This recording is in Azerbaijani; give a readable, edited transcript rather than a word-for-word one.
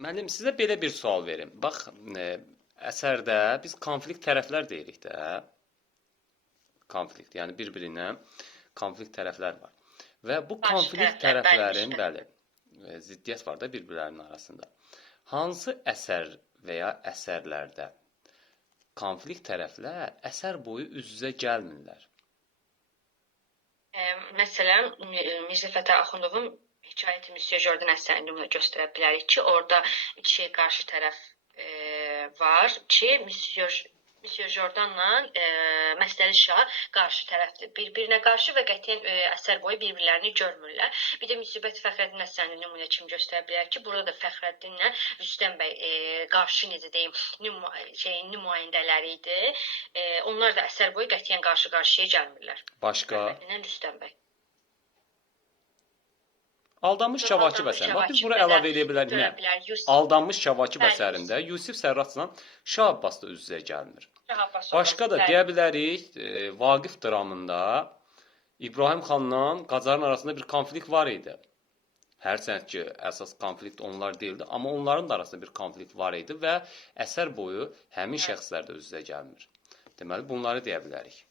Müəllim, sizə belə bir sual verim. Bax, əsərdə biz konflikt tərəflər deyirik də. Konflikt, yəni bir-birinə konflikt tərəflər var. Və bu Qarşı konflikt tərəflər, tərəflərin, bəli, ziddiyyət var da bir-birlərinin arasında. Hansı əsər və ya əsərlərdə konflikt tərəflər əsər boyu üz-üzə gəlmirlər? Məsələn, Mirzə Fətəli Axundovun Hekayəti Müsyö Jordan əsərində bunu göstərə bilərik ki, orada iki qarşı tərəf var ki, Müsyö Jordanla Məstəli Şah qarşı tərəfdir. Bir-birinə qarşı və qətiyyən əsər boyu bir-birlərini görmürlər. Bir də Müsibət Fəxrəddin əsərində nümunə kimi göstərə bilər ki, burada da Fəxrəddinlə Rüstəm bəy qarşı, necə deyim, nümayəndələri idi. Onlar da əsər boyu qətiyyən qarşı-qarşıya gəlmirlər. Başqa? Fəxrəddinlə Rüstəm bəy. Aldanmış Şavakib əsəri. Bax, biz bura əlavə edə bilərik. Aldanmış Şavakib əsərində Yusif Sərraçla Şah Abbas da üz-üzə gəlmir. Başqa da deyə bilərik, Vaqif dramında İbrahim xanla Qacarın arasında bir konflikt var idi. Hərçənd ki, əsas konflikt onlar deyildi, amma onların da arasında bir konflikt var idi və əsər boyu həmin şəxslər də üz-üzə gəlmir. Deməli, bunları deyə bilərik.